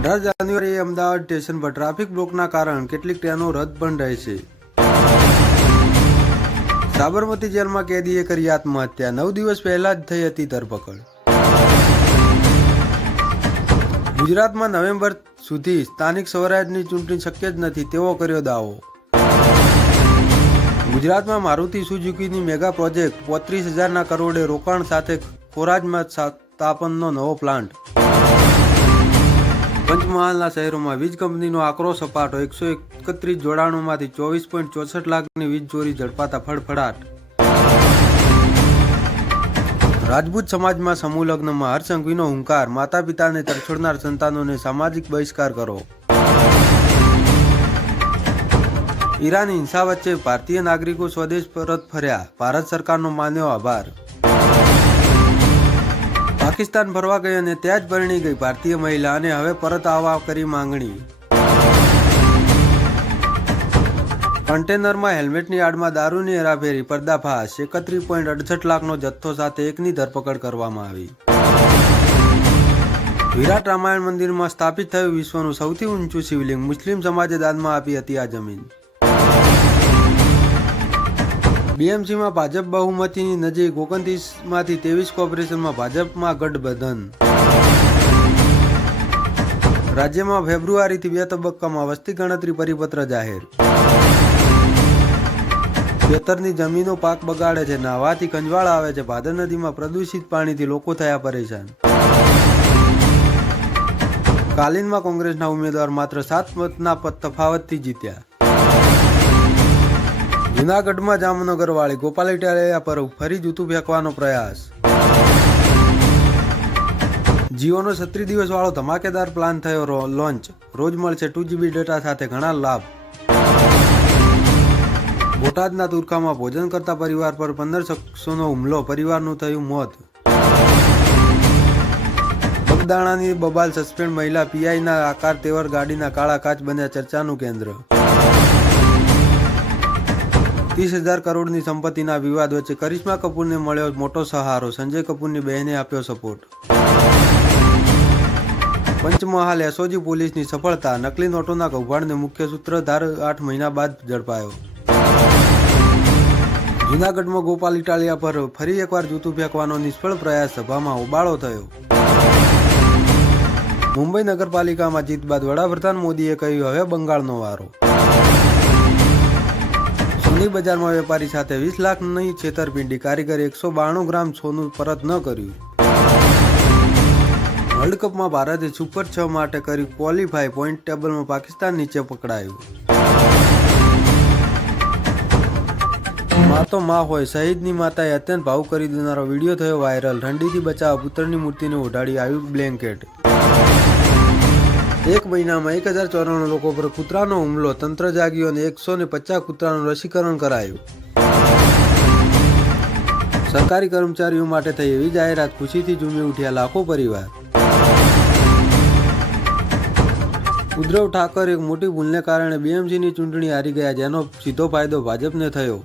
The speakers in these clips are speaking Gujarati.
અઢાર જાન્યુઆરીએ અમદાવાદ સ્ટેશન પર ટ્રાફિક બ્લોકના કારણ કેટલીક ટ્રેનો રદ પણ રહેશે સાબરમતી જેલમાં કેદીએ કરી આત્મહત્યા. નવ દિવસ પહેલા જ થઈ હતી ધરપકડ. ગુજરાતમાં નવેમ્બર સુધી સ્થાનિક સ્વરાજની ચૂંટણી શક્ય જ નથી, તેવો કર્યો દાવો. ગુજરાતમાં મારુતિ સુઝુકીની મેગા પ્રોજેક્ટ પોત્રીસ હજારના કરોડે રોકાણ સાથે ખોરાજમાં સ્થાપનનો નવો પ્લાન્ટ. પંચમહાલના શહેરોમાં વીજ કંપનીનો આકરો સપાટો એકસો એકત્રીસ જોડાણોમાંથી ચોવીસ પોઈન્ટ ચોસઠ લાખની વીજ ચોરી ઝડપાતા ફડફડાટ. રાજપૂત સમાજમાં સમૂહ લગ્નમાં હરસંઘવીનો હુંકાર માતા પિતાને તરછોડનાર સંતાનોને સામાજિક બહિષ્કાર કરો. ઈરાન હિંસા વચ્ચે ભારતીય નાગરિકો સ્વદેશ પરત ફર્યા, ભારત સરકારનો માન્યો આભાર. પાકિસ્તાન ફરવા ગઈ અને ત્યાં જ પરણી ગઈ ભારતીય મહિલા અને હવે પરત આવવા કરી માંગણી. કન્ટેનરમાં હેલ્મેટની આડમાં દારૂની હેરાફેરી, પર્દાફાશ, એકત્રીસ પોઈન્ટ અડસઠ લાખનો જથ્થો સાથે એકની ધરપકડ કરવામાં આવી. વિરાટ રામાયણ મંદિરમાં સ્થાપિત થયું વિશ્વનું સૌથી ઊંચું શિવલિંગ, મુસ્લિમ સમાજે દાનમાં આપી હતી આ જમીન. બીએમસીમાં ભાજપ બહુમતીની નજીક ઓગણત્રીસમાંથી ત્રેવીસ કોર્પોરેશનમાં ભાજપમાં ગઠબંધન. રાજ્યમાં ફેબ્રુઆરીથી બે તબક્કામાં વસ્તી ગણતરી પરિપત્ર જાહેર. ખેતરની જમીનો પાક બગાડે છે નાહવાથી કંજવાળ આવે છે, ભાદર નદીમાં પ્રદૂષિત પાણીથી લોકો થયા પરેશાન. કાલીનમાં કોંગ્રેસના ઉમેદવાર માત્ર સાત મતના તફાવતથી જીત્યા. જુનાગઢમાં જામનગર વાળી ગોપાલ ઇટાલિયા પર ફરી જૂતું ફેંકવાનો પ્રયાસ. જીઓનો છત્રીસ દિવસ વાળો ધમાકેદાર પ્લાન થયો લોન્ચ રોજ મળશે ટુ જીબી ડેટા સાથે ઘણા લાભ. બોટાદના તુરખામાં ભોજન કરતા પરિવાર પર પંદર શખ્સોનો હુમલો, પરિવારનું થયું મોત. બગદાણાની બબાલ સસ્પેન્ડ મહિલા પીઆઈના આકાર, તેવર ગાડીના કાળા કાચ બન્યા ચર્ચાનું કેન્દ્ર. ત્રીસ હજાર કરોડની સંપત્તિના વિવાદ વચ્ચે કરિશ્મા કપૂરને મળ્યો મોટો સહારો. સંજય કપૂરની બહેને આપ્યો સપોર્ટ. પંચમહાલ એસઓજી પોલીસની સફળતા. નકલી નોટોના કૌભાંડને મુખ્ય સૂત્રધાર આઠ મહિના બાદ ઝડપાયો. જૂનાગઢમાં ગોપાલ ઇટાલિયા પર ફરી એકવાર જૂતું ફેંકવાનો નિષ્ફળ પ્રયાસ સભામાં હોબાળો થયો. મુંબઈ નગરપાલિકામાં જીત બાદ વડાપ્રધાન મોદીએ કહ્યું, હવે બંગાળનો વારો. સોની બજારમાં વેપારી સાથે વીસ લાખની છેતરપિંડી. કારીગરે એકસો બાણું ગ્રામ સોનું પરત ન કર્યું. વર્લ્ડ કપમાં ભારતે સુપર છ માટે કર્યું ક્વોલિફાય પોઈન્ટ ટેબલમાં પાકિસ્તાન નીચે પકડાયું. માં તો માં હોય, શહીદની માતાએ અત્યંત ભાવ કરી દેનારો વીડિયો થયો વાયરલ. ઠંડીથી બચાવ, પુત્રની મૂર્તિને ઓઢાડી આવ્યું બ્લેન્કેટ. એક મહિનામાં એક હજાર ચોરાણું લોકો પર કૂતરાનો હુમલો, તંત્ર જાગ્યું અને એકસો ને પચાસ કૂતરાનું રસીકરણ કરાયું. સરકારી કર્મચારીઓ માટે થઈ એવી જાહેરાત, ખુશીથી ઝૂમી ઉઠ્યા લાખો પરિવાર. ઉદ્ધવ ઠાકર એક મોટી ભૂલને કારણે બીએમસીની ચૂંટણી હારી ગયા, જેનો સીધો ફાયદો ભાજપને થયો.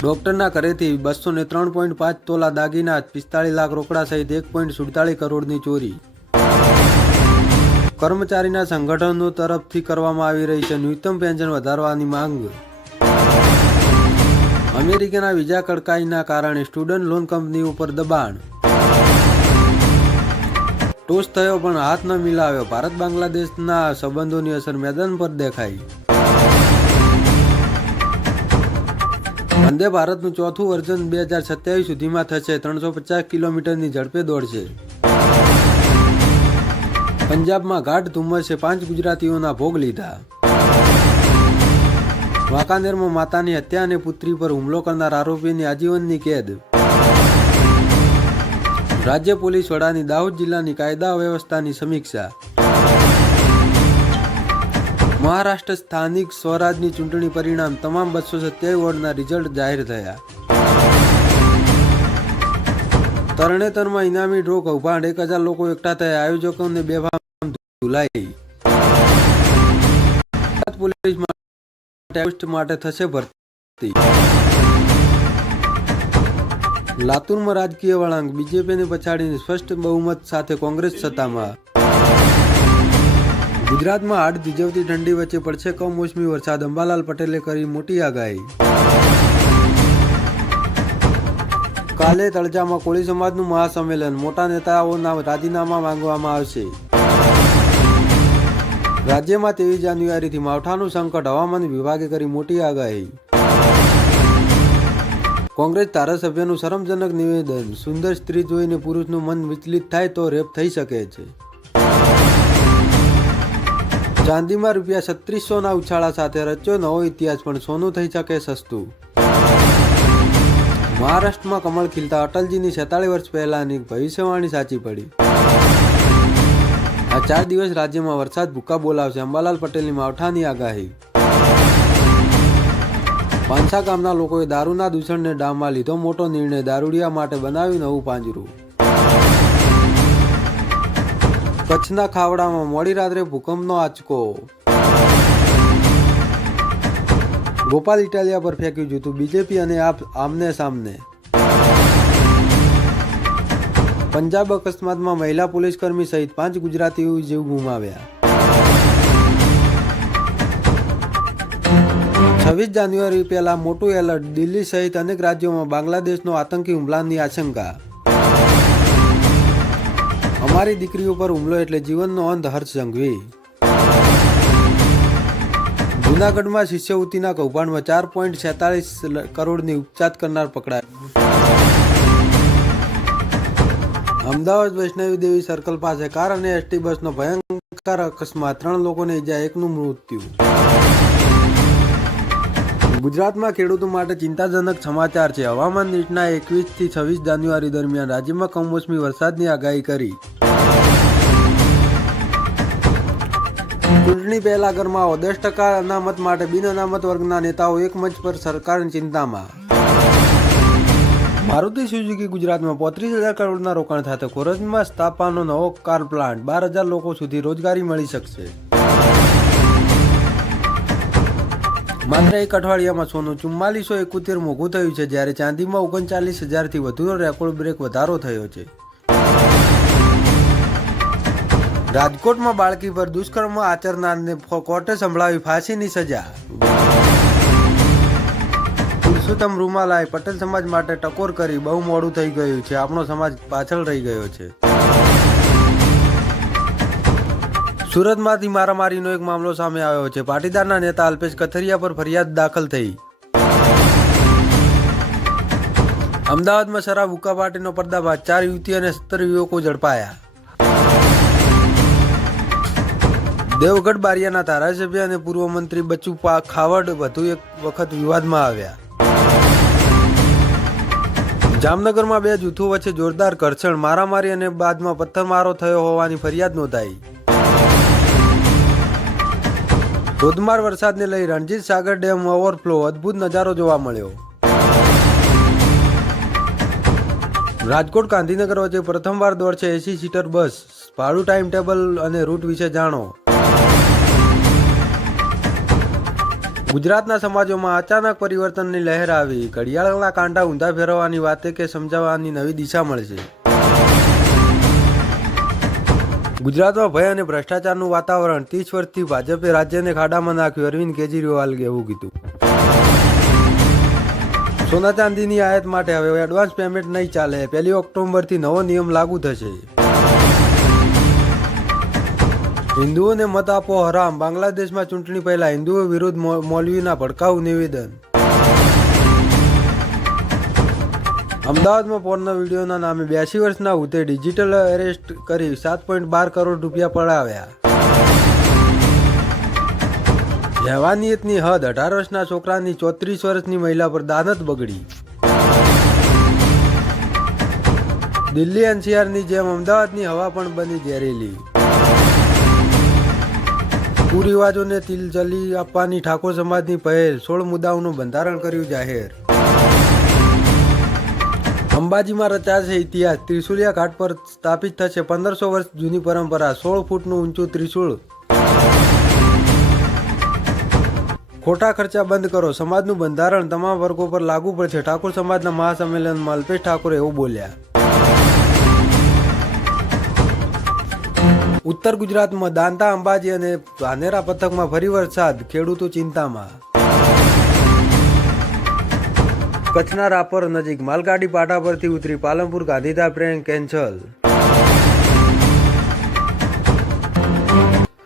ડોક્ટરના ઘરેથી બસો ને ત્રણ પોઈન્ટ પાંચ તોલા દાગીના, પિસ્તાળીસ લાખ રોકડા સહિત એક પોઈન્ટ સુડતાળીસ કરોડની ચોરી. કર્મચારીના સંગઠનો તરફથી કરવામાં આવી રહી છે ન્યૂનતમ પેન્શન વધારવાની માંગ. અમેરિકાના વિઝા કડકાઈના કારણે સ્ટુડન્ટ લોન કંપની ઉપર દબાણ. ટોસ થયો પણ હાથ ન મિલાવ્યો. ભારત બાંગ્લાદેશના સંબંધોની અસર મેદાન પર દેખાઈ. વંદે ભારતનું ચોથું વર્ઝન બે હજાર સત્યાવીસ સુધીમાં થશે. ત્રણસો પચાસ કિલોમીટરની ઝડપે દોડશે. પંજાબમાં ગાઢ ધુમ્મસે પાંચ ગુજરાતીઓના ભોગ લીધા. વાંકાનેરમાં માતાની હત્યા અને પુત્રી પર હુમલો કરનાર આરોપીની આજીવનની કેદ. રાજ્ય પોલીસ વડાની દાહોદ જિલ્લાની કાયદા વ્યવસ્થાની સમીક્ષા. મહારાષ્ટ્ર સ્થાનિક સ્વરાજની ચૂંટણી પરિણામ તમામ બસો સત્યાવીસ વોર્ડના રિઝલ્ટ જાહેર થયા. તરણેતરમાં ઇનામી ડ્રો કૌભાંડ, એક હજાર લોકો એકઠા થયા. આયોજકોને બેફામ ધુલાઈ પોલીસ માટે થશે ભરતી. લાતુરમાં રાજકીય વળાંક. બીજેપીને પછાડીને સ્પષ્ટ બહુમત સાથે કોંગ્રેસ સત્તામાં. ગુજરાતમાં હાડ ધીજવતી ઠંડી વચ્ચે પડશે કમોસમી વરસાદ. અંબાલાલ પટેલે કરી મોટી આગાહી. કાલે તળજામાં કોળી સમાજનું મહાસંમેલન. મોટા નેતાઓના રાજીનામા માંગવામાં આવશે. રાજ્યમાં ત્રેવીસ જાન્યુઆરીથી માવઠાનું સંકટ, હવામાન વિભાગે કરી મોટી આગાહી. કોંગ્રેસ ધારાસભ્યનું શરમજનક નિવેદન, સુંદર સ્ત્રી જોઈને પુરુષનું મન વિચલિત થાય તો રેપ થઈ શકે છે. ચાંદીમાં રૂપિયા છત્રીસોના ઉછાળા સાથે રચ્યો નવો ઇતિહાસ, પણ સોનું થઈ શકે સસ્તું. મહારાષ્ટ્રમાં કમળ ખીલતા અટલજીની છેતાળીસ વર્ષ પહેલાની ભવિષ્યવાણી સાચી પડી. આ ચાર દિવસ રાજ્યમાં વરસાદ ભૂકા બોલાવશે અંબાલાલ પટેલની માવઠાની આગાહી. પાંસા ગામના લોકોએ દારૂના દૂષણને ડામમાં લીધો મોટો નિર્ણય, દારૂડિયા માટે બનાવ્યું નવું પાંજરું. કચ્છના ખાવડામાં મોડી રાત્રે ભૂકંપનો આંચકો. ગોપાલ ઇટાલિયા પર ફેંક્યું જૂતું. બીજેપી અને આપ આમને સામને. પંજાબ અકસ્માતમાં મહિલા પોલીસકર્મી સહિત પાંચ ગુજરાતીઓ જીવ ગુમાવ્યા છવ્વીસ જાન્યુઆરી પહેલા મોટું એલર્ટ, દિલ્હી સહિત અનેક રાજ્યોમાં બાંગ્લાદેશનો આતંકી હુમલાની આશંકા. અમારી દીકરી ઉપર હુમલો એટલે જીવનનો અંત હર્ષ સંઘવી જૂનાગઢમાં શિષ્યવૃત્તિના કૌભાંડમાં ચાર પોઈન્ટ છેતાલીસ કરોડની ઉપચાત કરનાર પકડાય. અમદાવાદ વૈષ્ણવી દેવી સર્કલ પાસે કાર અને એસટી બસનો ભયંકર અકસ્માત. ત્રણ લોકોને ઈજા એકનું મૃત્યુ. ગુજરાતમાં ખેડૂતો માટે ચિંતાજનક સમાચાર છે. હવામાન નિષ્ણા એકવીસથી છવ્વીસ જાન્યુઆરી દરમિયાન રાજ્યમાં કમોસમી વરસાદની આગાહી કરી. ચૂંટણી પહેલા ગરમાવો દસ ટકા અનામત માટે બિન અનામત વર્ગના નેતાઓ એક મંચ પર સરકારની ચિંતામાં. મારુતિ સુઝુકી ગુજરાતમાં પોત્રીસ હજાર કરોડના રોકાણ સાથે ખોરજમાં સ્થાપવાનો નવો કાર પ્લાન્ટ. બાર હજાર લોકો સુધી રોજગારી મળી શકશે. માત્ર એક અઠવાડિયામાં સોનું ચુમ્માલીસો એકોતેર મોંઘું થયું છે, જ્યારે ચાંદીમાં ઓગણચાલીસ હજારથી વધુનો રેકોર્ડ બ્રેક વધારો થયો છે. રાજકોટમાં બાળકી પર દુષ્કર્મ આચરનારને કોર્ટે સંભળાવી ફાંસીની સજા. પુરુષોત્તમ રૂમાલાએ પટેલ સમાજ માટે ટકોર કરી બહુ મોડું થઈ ગયું છે. આપણો સમાજ પાછળ રહી ગયો છે. સુરતમાંથી મારામારીનો એક મામલો સામે આવ્યો છે. પાટીદારના નેતા અલ્પેશ કથરિયા પર ફરિયાદ દાખલ થઈ. અમદાવાદમાં શરાબ હુક્કા પાર્ટીનો પર્દાફાશ, ચાર યુવતી અને સત્તર યુવકો ઝડપાયા. દેવગઢ બારિયાના ધારાસભ્ય અને પૂર્વ મંત્રી બચ્ચુ પા- ખાવડ વધુ એક વખત વિવાદમાં આવ્યા. જામનગરમાં બે જૂથો વચ્ચે જોરદાર ઘર્ષણ, મારામારી અને બાદમાં પથ્થરમારો થયો હોવાની ફરિયાદ નોંધાઈ. ધોધમાર વરસાદને લઈ રણજીત સાગર ડેમ ઓવરફ્લો, અદ્ભુત નજારો જોવા મળ્યો. રાજકોટ ગાંધીનગર વચ્ચે પ્રથમવાર દોડશે એસી સીટર બસ. ભાડું ટાઈમ ટેબલ અને રૂટ વિશે જાણો. ગુજરાતના સમાજોમાં અચાનક પરિવર્તનની લહેર આવી. ઘડિયાળના કાંટા ઊંધા ફેરવવાની વાતે કે સમજાવવાની નવી દિશા મળશે ગુજરાતમાં ભય અને ભ્રષ્ટાચારનું વાતાવરણ. ત્રીસ વર્ષથી ભાજપે રાજ્યને ખાડામાં નાખ્યું. અરવિંદ કેજરીવાલ એવું કીધું. સોના ચાંદીની આયાત માટે હવે એડવાન્સ પેમેન્ટ નહીં ચાલે. પહેલી ઓક્ટોબરથી નવો નિયમ લાગુ થશે. હિન્દુઓને મત આપો હરામ. બાંગ્લાદેશમાં ચૂંટણી પહેલા હિન્દુઓ વિરુદ્ધ મૌલવીના ભડકાઉ નિવેદન. અમદાવાદમાં પોર્ન વિડીયોના નામે બ્યાસી વર્ષના ઉતે ડિજિટલ એરેસ્ટ કરી સાત પોઈન્ટ બાર કરોડ રૂપિયા પડાવ્યા. જવાનિયતની હદ, અઢાર વર્ષના છોકરાની ચોત્રીસ વર્ષની મહિલા પર દાનત બગડી. દિલ્હી એનસીઆરની જેમ અમદાવાદની હવા પણ બની ઝેરેલી. કુરિવાજોને તિલજલી આપવાની ઠાકોર સમાજની પહેલ, સોળ મુદ્દાઓનું બંધારણ કર્યું જાહેર. અંબાજીમાં રચાશે ઇતિહાસ. ત્રિશુલિયા ઘાટ પર સ્થાપિત થશે પંદરસો વર્ષ જૂની પરંપરા. સોળ ફૂટનું ઊંચું ત્રિશુળ. ખોટા ખર્ચા બંધ કરો. સમાજનું બંધારણ તમામ વર્ગો પર લાગુ પડશે. ઠાકોર સમાજના મહાસંમેલનમાં અલ્પેશ ઠાકોરે એવું બોલ્યા. ઉત્તર ગુજરાતમાં દાંતા, અંબાજી અને ધાનેરા પથકમાં ફરી વરસાદ, ખેડૂતો ચિંતામાં. કચ્છના રાપર નજીક માલગાડી પાટા પરથી ઉતરી પાલનપુર ગાંધીધામ ટ્રેન કેન્સલ.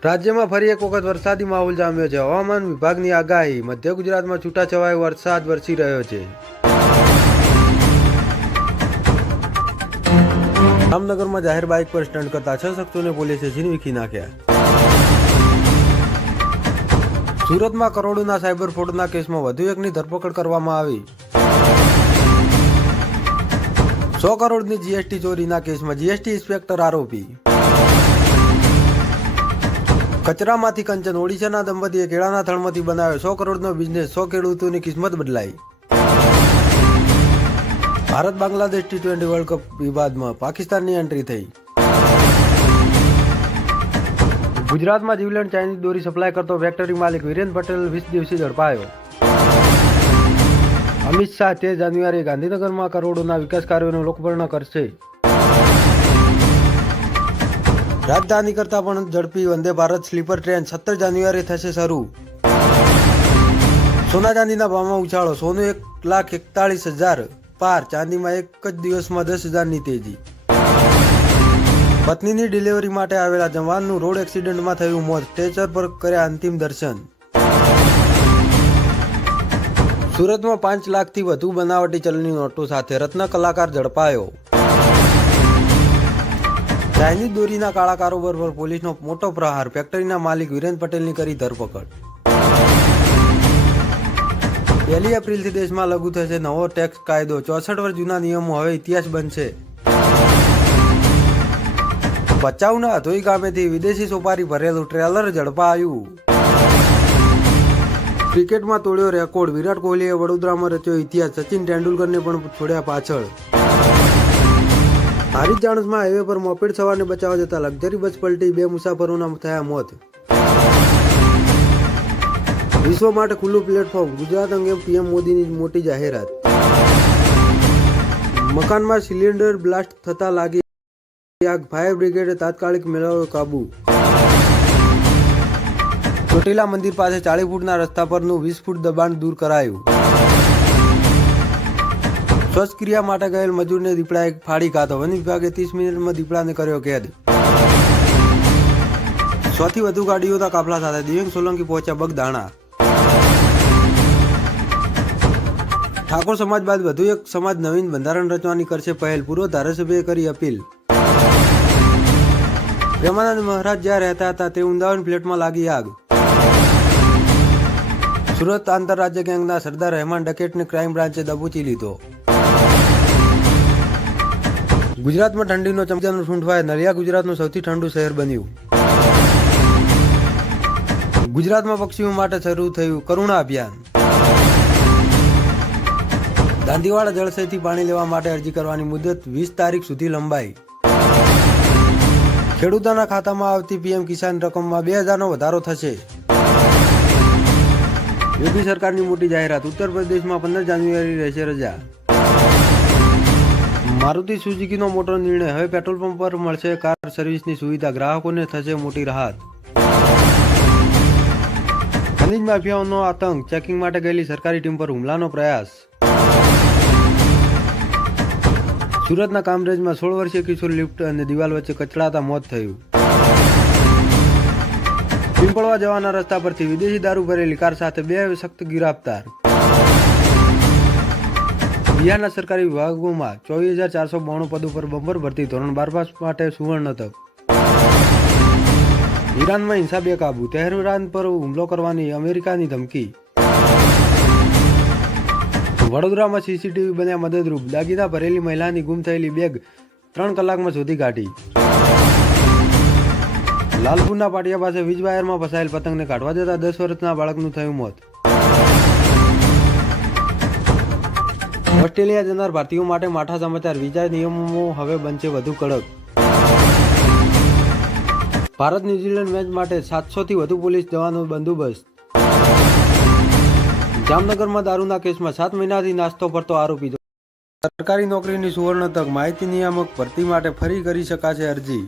રાજ્યમાં ફરી એક વખત વરસાદી માહોલ જામ્યો છે. હવામાન વિભાગની આગાહી, મધ્ય ગુજરાતમાં છૂટાછવાયો વરસાદ વરસી રહ્યો છે. જામનગરમાં જાહેર બાઇક પર સ્ટન્ટ કરતા છ શખ્સોને પોલીસે ઝીણવીખી નાખ્યા. સુરતમાં કરોડોના સાયબર ફ્રોડના કેસમાં વધુ એકની ધરપકડ કરવામાં આવી. સો કરોડની જીએસટી ચોરીના કેસમાં જીએસટી ઇન્સ્પેક્ટર આરોપી. કચરામાંથી કંચન ઓડિશાના દંપતીએ કેળાના થળમાંથી બનાવ્યો સો કરોડનો બિઝનેસ, સો ખેડૂતોની કિસ્મત બદલાઈ. Bharat Bangladesh T twenty world cup વિવાદમાં પાકિસ્તાનની એન્ટ્રી થઈ. ગુજરાતમાં જીવલેણ ચાઇનીઝ દોરી સપ્લાય કરતો ફેક્ટરી માલિક વિરેન પટેલ વીસ દિવસથી ઝડપાયો. અમિત શાહ તેર જાન્યુઆરીએ ગાંધીનગરમાં કરોડોના વિકાસ કાર્યોનું લોકપર્ણ કરશે. રાજધાની કરતાં પણ ઝડપી વંદે ભારત સ્લીપર ટ્રેન સત્તર જાન્યુઆરી થશે શરૂ. સોના ચાંદીના ભાવમાં ઉછાળો, સોનું એક લાખ એકતાળીસ હજાર પાર ચાંદીમાં એક જ દિવસમાં દસ હજારની તેજી. પત્નીની ડિલિવરી માટે આવેલા જવાનનું રોડ એક્સિડન્ટમાં થયું મોત, સ્ટેચર પર કર્યા અંતિમ દર્શન. સુરતમાં પાંચ લાખથી વધુ બનાવટી ચલણી નોટો સાથે રત્ન કલાકાર ઝડપાયો. ચાઇનીઝ દોરીના કાળા કારોબાર પર પોલીસનો મોટો પ્રહાર, ફેક્ટરીના માલિક વિરેન પટેલની કરી ધરપકડ. પહેલી એપ્રિલથી દેશમાં લાગુ થશે નવો ટેક્સ કાયદો. ચોસઠ વર્ષ જૂના નિયમો હવે ઇતિહાસ બનશે. ભચાઉના અધોઈ ગામેથી વિદેશી સોપારી ભરેલું ટ્રેલર ઝડપાયું. ક્રિકેટમાં તોડ્યો રેકોર્ડ વિરાટ કોહલીએ વડોદરામાં રચ્યો ઇતિહાસ. સચિન તેંડુલકરને પણ છોડ્યા પાછળ. હારી જાણસમાં હાઈવે પર મોપેડ સવારને બચાવવા જતા લક્ઝરી બસ પલટી બે મુસાફરોના થયા મોત. વિશ્વ માટે ખુલ્લું પ્લેટફોર્મ ગુજરાત અંગે પીએમ મોદીની મોટી જાહેરાત. મકાનમાં સિલિન્ડર બ્લાસ્ટ થતા લાગી આગ. ફાયર બ્રિગેડે તાત્કાલિક મેળવ્યો કાબુ. ચોટીલા મંદિર પાસે ચાલીસ ફૂટના રસ્તા પરનું વીસ ફૂટ દબાણ દૂર કરાયું. શ્વસક્રિયા માટે ગયેલ મજૂરને દીપડાએ ફાડી ખાધો વન વિભાગે ત્રીસ મિનિટમાં દીપડાને કર્યો કેદ. સૌથી વધુ ગાડીઓના કાફલા સાથે દિવ્યાંગ સોલંકી પહોંચ્યા બગદાણા. ઠાકોર સમાજ બાદ વધુ એક સમાજ નવીન બંધારણ રચવાની કરશે પહેલ. પૂર્વ ધારાસભ્યએ કરી અપીલ. પ્રેમાનંદ મહારાજ જ્યાં રહેતા હતા, તે ઉંદાવન ફ્લેટમાં લાગી આગ. સુરત આંતરરાજ્ય ગેંગના સરદાર રહેમાન ડકેટને ક્રાઇમ બ્રાન્ચે દબોચી લીધો. ગુજરાતમાં ઠંડીનો ચમચાનો ઠૂંઠવાય નલિયા ગુજરાતનું સૌથી ઠંડુ શહેર બન્યું. ગુજરાતમાં પક્ષીઓ માટે શરૂ થયું કરુણા અભિયાન. દાંતીવાડા જળશયથી પાણી લેવા માટે અરજી કરવાની મુદત વીસ તારીખ સુધી લંબાઈ. ખેડૂતોના ખાતામાં આવતી પીએમ કિસાન રકમમાં બે હજારનો વધારો થશે. યુપી સરકારની મોટી જાહેરાત, ઉત્તર પ્રદેશમાં પંદર જાન્યુઆરી રહેશે રજા. મારુતિ સુઝુકીનો મોટો નિર્ણય, હવે પેટ્રોલ પંપ પર મળશે કાર સર્વિસની સુવિધા, ગ્રાહકોને થશે મોટી રાહત. ખનીજ માફિયાઓનો આતંક, ચેકિંગ માટે ગયેલી સરકારી ટીમ પર હુમલાનો પ્રયાસ. સુરતના કામરેજમાં સોળ વર્ષીય કિશોર લિફ્ટ અને દિવાલ વચ્ચે કચડાતા મોત થયું. પિંપળવા જવાના રસ્તા પરથી વિદેશી દારૂ ભરેલી કાર સાથે બે સખ્ત ગિરફતાર. બિહારના સરકારી વિભાગોમાં ચોવીસ હજાર ચારસો બાણું પદ ઉપર બમ્બર ભરતી ધોરણ બાર પાસ માટે સુવર્ણ તક ઈરાનમાં હિંસા બેકાબુ તહેરાન પર હુમલો કરવાની અમેરિકાની ધમકી. વડોદરામાં સીસીટીવી બન્યા મદદરૂપ. દાગીના ભરેલી મહિલાની ગુમ થયેલી બેગ ત્રણ કલાકમાં શોધી કાઢી. લાલપુરના પાટિયા પાસે વીજ વાયરમાં ફસાયેલ પતંગને કાઢવા જતા દસ વર્ષના બાળકનું થયું મોત. ઓસ્ટ્રેલિયા જનાર ભારતીયો માટે માઠા સમાચાર. વિઝા નિયમો હવે બનશે વધુ કડક. ભારત ન્યુઝીલેન્ડ મેચ માટે સાતસો થી વધુ પોલીસ જવાનો બંદોબસ્ત. જામનગરમાં દારૂના કેસમાં સાત મહિનાથી નાસ્તો ફરતો આરોપી સરકારી નોકરીની સુવર્ણ તક માહિતી નિયામક ભરતી માટે ફરી કરી શકાશે અરજી.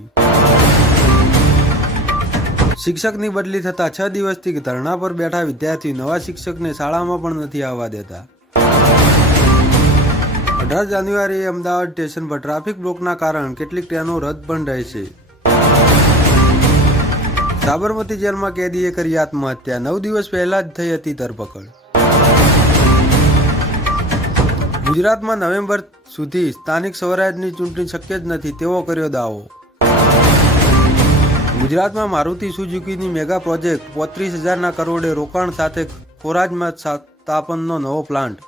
શિક્ષકની બદલી થતા છ દિવસથી ધરણા પર બેઠા વિદ્યાર્થી નવા શિક્ષકને શાળામાં પણ નથી આવવા દેતા. અઢાર જાન્યુઆરીએ અમદાવાદ સ્ટેશન પર ટ્રાફિક બ્લોકના કારણ કેટલીક ટ્રેનો રદ પણ રહેશે સાબરમતી જેલમાં કેદીએ કરી આત્મહત્યા. નવ દિવસ પહેલા જ થઈ હતી ધરપકડ. ગુજરાતમાં નવેમ્બર સુધી સ્થાનિક સ્વરાજની ચૂંટણી શક્ય જ નથી, તેવો કર્યો દાવો. ગુજરાતમાં મારુતિ સુઝુકીની મેગા પ્રોજેક્ટ પોત્રીસ હજારના કરોડે રોકાણ સાથે ખોરાજમાં સ્થાપનનો નવો પ્લાન્ટ.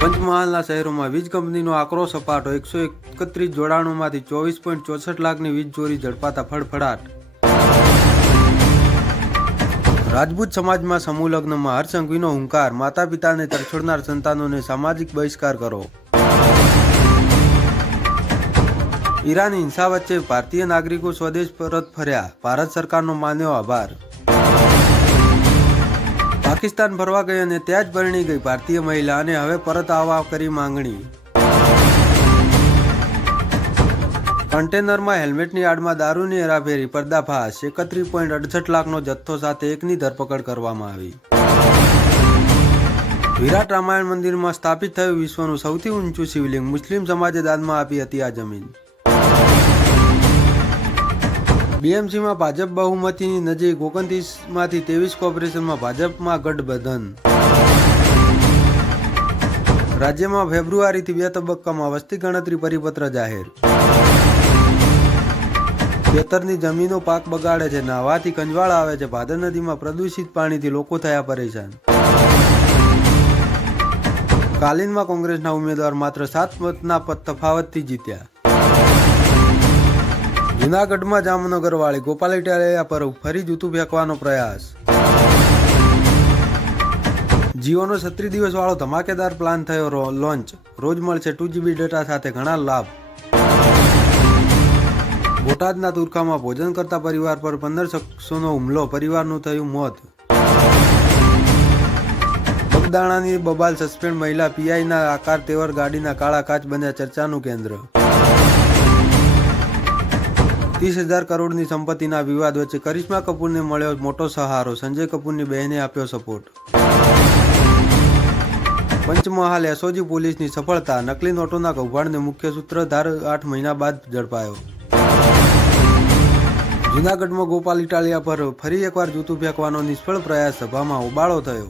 પંચમહાલના શહેરોમાં વીજ કંપનીનો આકરો સપાટો એકસો એકત્રીસ જોડાણોમાંથી ચોવીસ પોઈન્ટ ચોસઠ લાખની વીજ ચોરી ઝડપાતા ફડફડાટ. રાજપૂત સમાજમાં સમૂહ લગ્નમાં હરસંઘવીનો હુંકાર માતા પિતાને તરછોડનાર સંતાનોને સામાજિક બહિષ્કાર કરો. ઈરાન હિંસા વચ્ચે ભારતીય નાગરિકો સ્વદેશ પરત ફર્યા. ભારત સરકારનો માન્યો આભાર. પાકિસ્તાન ફરવા ગઈ અને ત્યાં જ પરણી ગઈ ભારતીય મહિલા અને હવે પરત આવવા કરી માંગણી. કન્ટેનરમાં હેલ્મેટની આડમાં દારૂની હેરાફેરી, પર્દાફાશ, એકત્રીસ પોઈન્ટ અડસઠ લાખનો જથ્થો સાથે એકની ધરપકડ કરવામાં આવી. વિરાટ રામાયણ મંદિરમાં સ્થાપિત થયું વિશ્વનું સૌથી ઊંચું શિવલિંગ, મુસ્લિમ સમાજે દાનમાં આપી હતી આ જમીન. બીએમસીમાં ભાજપ બહુમતીની નજીક ઓગણત્રીસમાંથી ત્રેવીસ કોર્પોરેશનમાં ભાજપમાં ગઠબંધન. રાજ્યમાં ફેબ્રુઆરીથી બે તબક્કામાં વસ્તી ગણતરી પરિપત્ર જાહેર. ખેતરની જમીનો પાક બગાડે છે નાહવાથી કંજવાળ આવે છે. ભાદર નદીમાં પ્રદૂષિત પાણીથી લોકો થયા પરેશાન. કાલિનમાં કોંગ્રેસના ઉમેદવાર માત્ર સાત મતના તફાવતથી જીત્યા. જુનાગઢમાં જામનગર વાળી ગોપાલ ઇટાલિયા પર ફરી જૂતું ફેંકવાનો પ્રયાસ. જીઓનો છત્રીસ દિવસ વાળો ધમાકેદાર પ્લાન થયો લોન્ચ રોજ મળશે ટુ જીબી ડેટા સાથે ઘણા લાભ. બોટાદના તુરખામાં ભોજન કરતા પરિવાર પર પંદર શખ્સોનો હુમલો. પરિવારનું થયું મોત. બગદાણાની બબાલ સસ્પેન્ડ મહિલા પીઆઈના આકાર તેવર ગાડીના કાળા કાચ બન્યા ચર્ચાનું કેન્દ્ર. ત્રીસ હજાર કરોડની સંપત્તિના વિવાદ વચ્ચે કરિશ્મા કપૂરને મળ્યો મોટો સહારો. સંજય કપૂરની બહેને આપ્યો સપોર્ટ. પંચમહાલ એસઓજી પોલીસની સફળતા. નકલી નોટોના કૌભાંડને મુખ્ય સૂત્રધાર આઠ મહિના બાદ ઝડપાયો. જુનાગઢમાં ગોપાલ ઇટાલિયા પર ફરી એકવાર જૂતું ફેંકવાનો નિષ્ફળ પ્રયાસ સભામાં ઉબાળો થયો.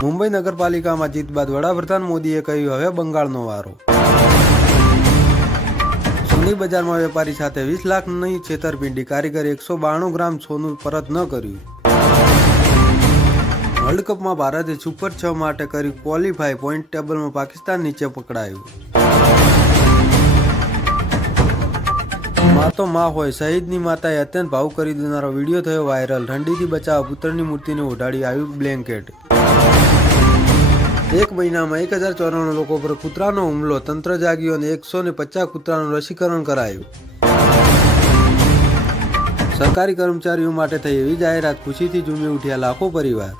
મુંબઈ નગરપાલિકામાં જીત બાદ વડાપ્રધાન મોદીએ કહ્યું, હવે બંગાળનો વારો. સોની બજારમાં વેપારી સાથે વીસ લાખની છેતરપિંડી. કારીગરે એકસો બાણું ગ્રામ સોનું પરત ન કર્યું. વર્લ્ડ કપમાં ભારતે સુપર છ માટે કર્યું ક્વોલિફાય પોઈન્ટ ટેબલમાં પાકિસ્તાન નીચે પકડાયું. માં તો માં હોય, શહીદની માતાએ અત્યંત ભાવ કરી દેનારો વીડિયો થયો વાયરલ. ઠંડીથી બચાવવા પુત્રની મૂર્તિને ઉઢાડી આવ્યું બ્લેન્કેટ. એક મહિનામાં એક હજાર ચોરાણું લોકો પર કૂતરાનો હુમલો. તંત્ર જાગ્યું અને એકસો ને પચાસ કૂતરાનું રસીકરણ કરાયું. સરકારી કર્મચારીઓ માટે થઈ એવી જાહેરાત. ખુશીથી ઝૂમી ઉઠ્યા લાખો પરિવાર.